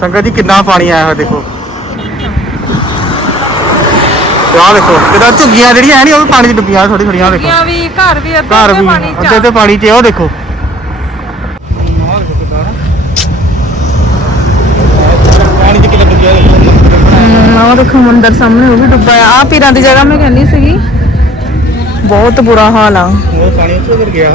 ਸੰਗਤ ਜੀ ਕਿੰਨਾ ਪਾਣੀ ਆਇਆ ਹੋਇਆ ਦੇਖੋ? ਆਹ ਦੇਖੋ ਕਿਦਾਂ ਝੁੱਗੀਆਂ ਜਿਹੜੀਆਂ ਹੈ ਨਹੀਂ ਉਹ ਵੀ ਪਾਣੀ 'ਚ ਡੁੱਬੀਆਂ ਥੋੜੀ ਥੋੜੀਆਂ ਦੇਖੋ। ਦੀਆਂ ਵੀ ਘਰ ਵੀ ਅੱਧੇ ਘਰ ਅੱਧੇ ਵੀ ਪਾਣੀ ਚ ਅੱਧੇ ਤੇ ਪਾਣੀ 'ਚ ਆ, ਉਹ ਦੇਖੋ। ਪਾਣੀ 'ਚ ਡੁੱਬਿਆ ਆਹ ਦੇਖੋ ਮੰਦਿਰ ਸਾਹਮਣੇ ਉਹ ਵੀ ਡੁੱਬਾ ਆ। ਆ ਪੀਰਾਂ ਦੀ ਜਗ੍ਹਾ ਮੈਂ ਕਹਿੰਦੀ ਸੀਗੀ। ਬਹੁਤ ਬੁਰਾ ਹਾਲ ਆ। ਉਹ ਪਾਣੀ ਉੱਥੇ ਉਧਰ ਗਿਆ।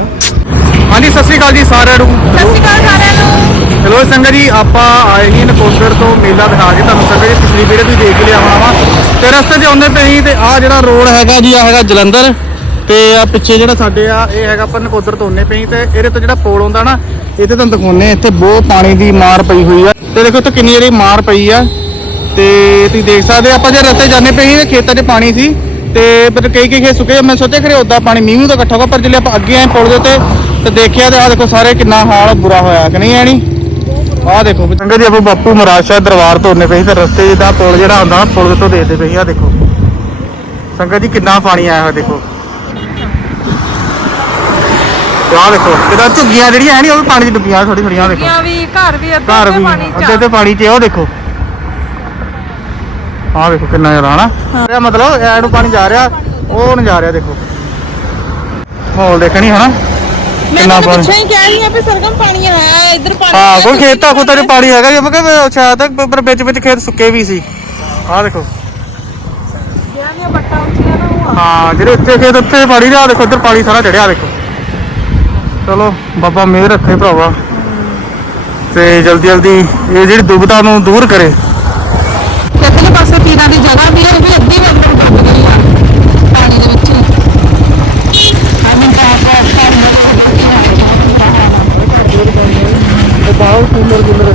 ਹਾਂਜੀ ਸਤਿ ਸ੍ਰੀ ਅਕਾਲ ਜੀ ਸਾਰਿਆਂ ਨੂੰ। ਸਤਿ ਸ਼੍ਰੀ ਅਕਾਲ ਸਾਰਿਆਂ ਨੂੰ। ਹੈਲੋ ਸੰਗਤ ਜੀ ਆਪਾਂ ਆਏ ਹੀ ਨਕੋਦਰ ਤੋਂ ਮੇਲਾ ਦਿਖਾ ਕੇ ਤੁਹਾਨੂੰ ਸੰਗਤ ਜੀ ਪਿਛਲੀ ਵੀਡੀਓ ਤੁਸੀਂ ਦੇਖ ਲਿਆ ਹੋਣਾ ਵਾ। ਤੇ ਰਸਤੇ 'ਚ ਆਉਂਦੇ ਪਏ ਸੀ ਤੇ ਆਹ ਜਿਹੜਾ ਰੋਡ ਹੈਗਾ ਜੀ ਆ ਹੈਗਾ ਜਲੰਧਰ। ਤੇ ਆ ਪਿੱਛੇ ਜਿਹੜਾ ਸਾਡੇ ਆ ਇਹ ਹੈਗਾ ਆਪਾਂ ਨਕੋਦਰ ਤੋਂ ਆਉਂਦੇ ਸੀ ਤੇ ਇਹਦੇ ਤੋਂ ਜਿਹੜਾ ਪੋਲ ਆਉਂਦਾ ਨਾ ਇੱਥੇ ਤੁਹਾਨੂੰ ਦਿਖਾਉਂਦੇ ਇੱਥੇ ਬਹੁਤ ਪਾਣੀ ਦੀ ਮਾਰ ਪਈ ਹੋਈ ਆ। ਤੇ ਦੇਖੋ ਇੱਥੇ ਕਿੰਨੀ ਜਿਹੜੀ ਮਾਰ ਪਈ ਆ। ਤੇ ਤੁਸੀਂ ਦੇਖ ਸਕਦੇ ਆਪਾਂ ਜੇ ਰਸਤੇ ਜਾਂਦੇ ਪਏ ਸੀ ਤੇ ਖੇਤਾਂ 'ਚ ਪਾਣੀ ਸੀ। ਤੇ ਪਰ ਕਈ ਕਈ ਖੇਤ ਸੁੱਕੇ ਮੈਂ ਸੋਚਿਆ ਖਰੇ ਉਦਾਂ ਪਾਣੀ ਮੀਂਹ ਤਾਂ ਇਕੱਠਾ ਹੋਗਾ ਪਰ ਜਦੋਂ ਆਪਾਂ ਅੱਗੇ ਆਏ ਪੁਲ ਦੇ ਉੱਤੇ ਤੇ ਦੇਖਿਆ ਤੇ ਆ ਦੇਖੋ ਸਾਰੇ ਕਿੰਨਾ ਹਾਲ ਬੁਰਾ ਹੋਇਆ ਕਿ ਨਹੀਂ ਐਣੀ ਆਹ ਦੇਖੋ ਵੀ ਸੰਗਤ ਜੀ ਆਪਾਂ ਬਾਪੂ ਮਹਾਰਾਜ ਸ਼ਾਹ ਦਰਬਾਰ ਤੋਂ ਉਹਨੇ ਪਈ ਤੇ ਰਸਤੇ ਜਿੱਦਾਂ ਪੁਲ ਜਿਹੜਾ ਹੁੰਦਾ ਨਾ ਪੁਲ ਤੋਂ ਦੇਖਦੇ ਪਏ ਸੀ ਆਹ ਦੇਖੋ। ਸੰਗਤ ਜੀ ਕਿੰਨਾ ਪਾਣੀ ਆਇਆ ਹੋਇਆ ਦੇਖੋ। ਆਹ ਦੇਖੋ ਕਿਦਾਂ ਝੁੱਗੀਆਂ ਜਿਹੜੀਆਂ ਹੈ ਨਹੀਂ ਉਹ ਵੀ ਪਾਣੀ 'ਚ ਡੁੱਬੀਆਂ ਥੋੜੀ ਥੋੜੀਆਂ ਦੇਖੋ। ਦੀਆਂ ਵੀ ਘਰ ਵੀ ਅੱਧੇ ਘਰ ਵੀ ਅੱਧੇ ਤੇ ਪਾਣੀ 'ਚ ਆ, ਉਹ ਦੇਖੋ। ਆਹ ਦੇਖੋ ਕਿੰਨਾ ਜ਼ਿਆਦਾ ਹਨਾ ਇਹ ਮਤਲਬ ਐ ਨੂੰ ਪਾਣੀ ਜਾ ਰਿਹਾ ਉਹ ਨੂੰ ਜਾ ਰਿਹਾ ਦੇਖੋ। ਮਾਹੌਲ ਦੇਖਣੀ ਹਨਾ? ਕਿੰਨਾ ਤਾਂ ਪਾਣੀ? ਪਿੱਛੇ ਹੀ ਕਹਿ ਰਹੀ ਆ ਵੀ ਸਰਗਮ ਪਾਣੀ ਆਇਆ ਇੱਧਰ ਪਾਣੀ ਹਾਂ ਕੋਈ ਖੇਤਾਂ ਖੁੱਤਾਂ 'ਚ ਪਾਣੀ ਹੈਗਾ ਮੈਂ ਕਿਹਾ ਸ਼ਾਇਦ ਪਰ ਵਿੱਚ ਵਿੱਚ ਖੇਤ ਸੁੱਕੇ ਵੀ ਸੀ। ਆਹ ਦੇਖੋ। ਜਿਹੜੀਆਂ ਦੀਆਂ ਵੱਟਾਂ ਉੱਚੀਆਂ ਨਾ ਉਹ ਆ ਹਾਂ ਜਿਹੜੇ ਉੱਤੇ ਖੇਤ ਉੱਤੇ ਪਾਣੀ ਰਿਹਾ ਦੇਖੋ ਉੱਧਰ ਪਾਣੀ ਸਾਰਾ ਚੜਿਆ ਦੇਖੋ। ਚਲੋ ਬਾਬਾ ਮਿਹਰ ਰੱਖੇ ਭਰਾਵਾ। ਤੇ ਜਲਦੀ ਜਲਦੀ ਇਹ ਜਿਹੜੀ ਦੁਬਿਧਾ ਨੂੰ ਦੂਰ ਕਰੇ। ਕਿਤੇ ਪਾਸੇ ਪੀਰਾਂ ਦੀ ਜਗ੍ਹਾ ਵੀ ਹੈ ਉਹ ਵੀ ਅੱਧੀ ਵੱਲੋਂ ਡੁੱਬ ਗਈ ਆ ਪਾਣੀ ਦੇ ਵਿੱਚ ਆਮਨ ਦਾ ਬਾਹਰ ਕੂਲਰ ਕੂਲਰ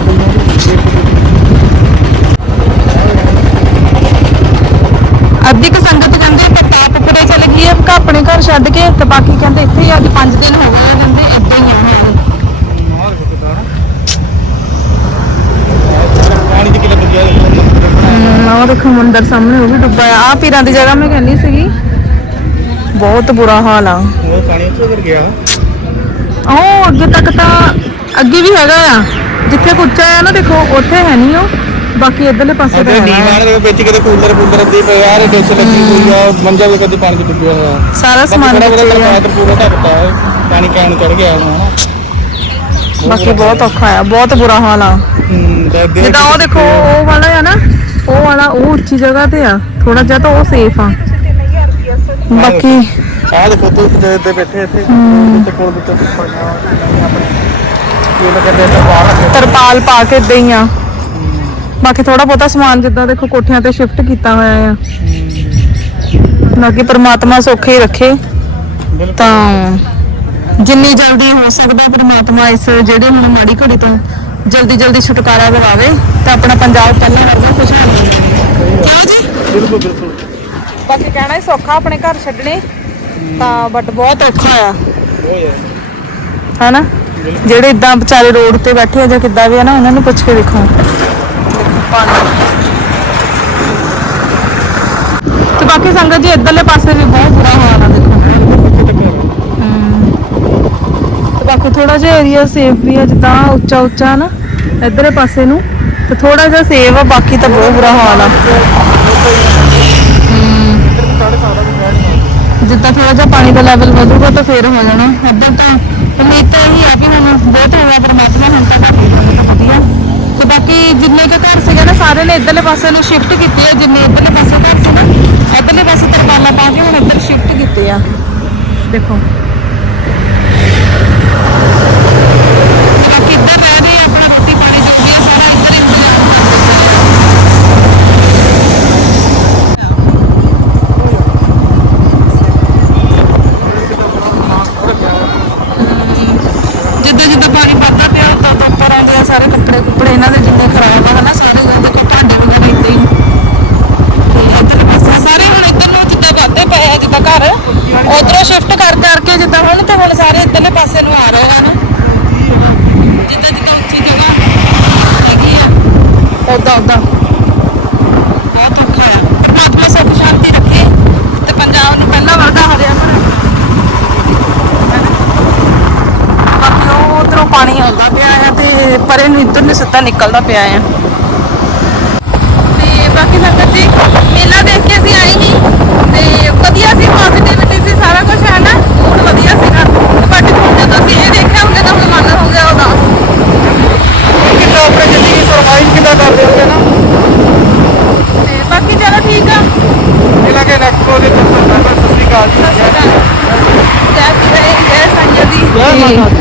ਅੱਧੀ ਕੁ ਸੰਗਤ ਕਹਿੰਦੇ ਆਪਾਂ ਪਾਪ ਚਲੇ ਗਈ ਆ ਆਪਣੇ ਘਰ ਛੱਡ ਕੇ ਤੇ ਬਾਕੀ ਕਹਿੰਦੇ ਇੱਥੇ ਹੀ ਅੱਜ 5 ਦਿਨ ਹੋ ਗਏ ਆ ਕਹਿੰਦੇ ਏਦਾਂ ਹੀ ਆ ਹਾਲ ਹਮ, ਆਹ ਦੇਖੋ ਮੰਦਿਰ ਸਾਹਮਣੇ ਉਹ ਵੀ ਡੁੱਬਾ ਆ। ਆ ਪੀਰਾਂ ਦੀ ਜਗ੍ਹਾ ਮੈਂ ਕਹਿੰਦੀ ਸੀਗੀ। ਬਹੁਤ ਬੁਰਾ ਹਾਲ ਆ। ਉਹ ਪਾਣੀ ਉੱਥੇ ਉਧਰ ਗਿਆ ਉਹ ਅੱਗੇ ਤੱਕ ਤਾਂ ਅੱਗੇ ਵੀ ਹੈਗਾ ਆ। ਜਿੱਥੇ ਕੁ ਆ ਨਾ ਦੇਖੋ ਉੱਥੇ ਹੈ ਨਹੀਂ ਉਹ। ਬਾਕੀ ਇਧਰਲੇ ਪਾਸੇ ਤਾਂ ਅਗੇ ਨੀਂ ਹੈਗਾ ਆ। ਮਾਰ ਦੇ ਵਿੱਚ ਕਿਤੇ ਕੂਲਰ ਕੂਲਰ ਅੱਧੀ ਪਏ ਯਾਰ ਡਿਸ਼ ਲੱਗੀ ਹੋਈ ਆ ਮੰਜਾ ਵੀ ਕਦੇ ਪਾਣੀ ਚ ਡੁੱਬਿਆ ਹੋਇਆ। ਸਾਰਾ ਸਮਾਨ ਬੜਾ ਬੜਾ ਆ। ਪੂਰਾ ਢੱਕਤਾ ਹੈ ਪਾਣੀ ਕਹਿਣ ਚੜ ਗਿਆ ਹੁਣ। ਬਾਕੀ ਬਹੁਤ ਔਖਾ ਆ ਬਹੁਤ ਬੁਰਾ ਹਾਲ ਆ। ਤੇ ਜਿੱਦਾਂ ਉਹ ਦੇਖੋ ਉਹ ਵਾਲਾ ਆ ਨਾ ਉਹ ਵਾਲਾ ਉਹ ਉੱਚੀ ਜਗ੍ਹਾ ਤੇ ਆ। ਥੋੜਾ ਜਿਹਾ ਤਾਂ ਉਹ ਸੇਫ ਆ। ਬਾਕੀ ਆਹ ਦੇਖੋ ਤੂੰ ਤੇ ਤੇ ਬੈਠੇ ਇੱਥੇ। ਇੱਥੇ ਕੋਲ ਵਿੱਚ ਪਾਣਾ ਤਾਂ ਤਾਂ ਰੱਖੇ ਤਰਪਾਲ ਪਾ ਕੇ ਇਦਾਂ ਹੀ ਆ। ਬਾਕੀ ਥੋੜਾ ਬਹੁਤਾ ਸਮਾਨ ਜਿੱਦਾਂ ਦੇਖੋ ਕੋਠਿਆਂ ਤੇ ਸ਼ਿਫਟ ਕੀਤਾ ਹੋਇਆ ਆ। ਬਾਕੀ ਪ੍ਰਮਾਤਮਾ ਸੌਖੇ ਹੀ ਰੱਖੇ। ਤਾਂ ਜਿੰਨੀ ਜਲਦੀ ਹੋ ਸਕਦਾ ਪ੍ਰਮਾਤਮਾ ਇਸ ਜਿਹੜੇ ਹੁਣ ਮਾੜੀ ਘੜੀ ਤੋਂ ਜਲਦੀ ਜਲਦੀ ਛੁਟਕਾਰਾ ਦਿਵਾਵੇ ਤਾਂ ਆਪਣਾ ਪੰਜਾਬ ਪਹਿਲਾਂ ਵਰਗਾ ਖੁਸ਼ਹਾਲ ਹੋ ਕਿਉਂ ਜੀ? ਬਿਲਕੁਲ ਬਿਲਕੁਲ। ਬਾਕੀ ਕਹਿਣਾ ਹੀ ਸੌਖਾ ਆਪਣੇ ਘਰ ਛੱਡਣੇ ਤਾਂ ਬਟ ਬਹੁਤ ਔਖਾ ਆ। ਹਨਾ? ਜਿਹੜੇ ਇਦਾਂ ਵਿਚਾਰੇ ਰੋਡ ਤੇ ਬੈਠੇ ਆ ਜਾਂ ਕਿੱਦਾਂ ਵੀ ਆ ਨਾ ਉਹਨਾਂ ਨੂੰ ਪੁੱਛ ਕੇ ਦੇਖੋ। ਤੇ ਬਾਕੀ ਸੰਗਤ ਜੀ ਇੱਧਰਲੇ ਪਾਸੇ ਵੀ ਬਹੁਤ ਬੁਰਾ ਹਾਲ ਆ, ਦੇਖੋ। ਬਾਕੀ ਥੋੜਾ ਜਿਹਾ ਏਰੀਆ ਸੇਫ ਵੀ ਆ, ਜਿੱਦਾਂ ਉੱਚਾ ਉੱਚਾ ਨਾ, ਇੱਧਰਲੇ ਪਾਸੇ ਨੂੰ। ਤੇ ਥੋੜਾ ਜਿਹਾ ਸੇਫ ਆ, ਬਾਕੀ ਤਾਂ ਬਹੁਤ ਬੁਰਾ ਹਾਲ ਆ। ਜਿੱਦਾਂ ਥੋੜਾ ਜਿਹਾ ਪਾਣੀ ਦਾ ਲੈਵਲ ਵਧੂਗਾ ਤਾਂ ਫੇਰ ਹੋ ਜਾਣਾ। ਇੱਧਰ ਤਾਂ ਉਮੀਦ ਤਾਂ ਇਹੀ ਆ ਵੀ ਹੁਣ ਬਹੁਤ ਹੋ ਗਿਆ ਪਰਮਾਤਮਾ ਹੁਣ ਤਾਂ ਕਾਫੀ ਵਧੀਆ ਤੇ ਬਾਕੀ ਜਿੰਨੇ ਕੁ ਘਰ ਸੀਗੇ ਨੇ ਇੱਧਰਲੇ ਪਾਸੇ ਨੂੰ ਸ਼ਿਫਟ ਕੀਤੀ ਹੈ, ਜਿੰਨੇ ਇੱਧਰਲੇ ਪਾਸੇ ਘਰ ਸੀ ਨਾ, ਇੱਧਰਲੇ ਪਾਸੇ ਤਰਪਾਲਾ ਪਾ ਕੇ ਹੁਣ ਇੱਧਰ ਸ਼ਿਫਟ ਕੀਤੇ ਆ। ਦੇਖੋ। ਬਾਕੀ ਇੱਧਰ ਰਹਿ ਰਹੇ ਆਪਣਾ ਰੋਟੀ ਪਾਣੀ ਜੋ ਵੀ ਆ, ਸਾਰਾ ਇੱਧਰ ਹੀ ਜਿੱਦਾਂ ਜਿੱਦਾਂ ਪਾਣੀ ਵੱਧਦਾ ਪਿਆ ਉਦੋਂ ਤੋਂ ਉੱਪਰ ਆਉਂਦੇ ਆ ਸਾਰੇ ਕੱਪੜੇ ਕੁੱਪੜੇ ਇਹਨਾਂ ਦੇ ਜਿੰਨੇ ਖਰਾਬ ਆ ਹਨਾ ਸਾਰੇ ਉਹਦੇ ਕੋ ਭਾਂਡੇ ਵਗੈਰਾ ਇੱਦਾਂ ਹੀ ਤੇ ਇੱਧਰ ਪਾਸੇ ਸਾਰੇ ਹੁਣ ਇੱਧਰ ਨੂੰ ਜਿੱਦਾਂ ਵੱਧਦੇ ਪਏ ਆ ਜਿੱਦਾਂ ਘਰ ਉਧਰੋਂ ਸ਼ਿਫਟ ਕਰ ਕਰਕੇ ਜਿੱਦਾਂ ਹੁਣ ਤੇ ਹੁਣ ਸਾਰੇ ਇੱਧਰਲੇ ਪਾਸੇ ਨੂੰ ਆ ਰਹੇ ਹਨ ਜਿੱਦਾਂ ਜਿੱਦਾਂ ਉੱਚੀ ਜਗ੍ਹਾ ਹੈਗੀ ਆ। ਉਦਾਂ ਉਦਾਂ ਬਹੁਤ ਔਖਾ ਆ। ਪਰਮਾਤਮਾ ਸੁੱਖ ਸ਼ਾਂਤੀ ਰੱਖੇ ਤੇ ਪੰਜਾਬ ਨੂੰ ਪਹਿਲਾਂ ਵਰਗਾ ਹਰਿਆ ਭਰਿਆ ਬਾਕੀ ਉਹ ਉਧਰੋਂ ਪਾਣੀ ਆਉਂਦਾ ਪਿਆ ਆ ਤੇ ਪਰੇ ਨੂੰ ਇੱਧਰ ਨੂੰ ਸਿੱਧਾ ਨਿਕਲਦਾ ਪਿਆ ਆ। ਹਾਂਜੀ ਮੇਲਾ ਦੇਖ ਕੇ ਅਸੀਂ ਆਏ ਸੀ। ਤੇ ਵਧੀਆ ਸੀ ਪੋਜ਼ਿਟਿਵਿਟੀ ਸੀ ਸਾਰਾ ਕੁਝ ਹੈ ਨਾ? ਬਹੁਤ ਵਧੀਆ ਸੀਗਾ। ਬਟ ਹੁਣ ਜਦੋਂ ਅਸੀਂ ਇਹ ਦੇਖਿਆ ਹੁੰਦੇ ਤਾਂ ਹੁਣ ਮਨ ਹੋ ਗਿਆ ਉਦਾਸ ਕਿੱਦਾਂ ਆਪਣੇ ਜ਼ਿੰਦਗੀ ਸਰਵਾਈਵ ਕਿੱਦਾਂ ਕਰਦੇ ਹੁੰਦੇ ਨਾ? ਤੇ ਬਾਕੀ ਚਲੋ ਠੀਕ ਆ। ਇਹਨਾਂ ਕੇ ਨੈਕਸਟ ਦੇ ਸਤਿ ਸ੍ਰੀ ਅਕਾਲ ਜੀ। ਜੈ ਸਿਰੇ ਦੀ ਜੈ ਮਾਤਾ ਦੀ। ਜੈ ਮਾਤਾ ਦੀ।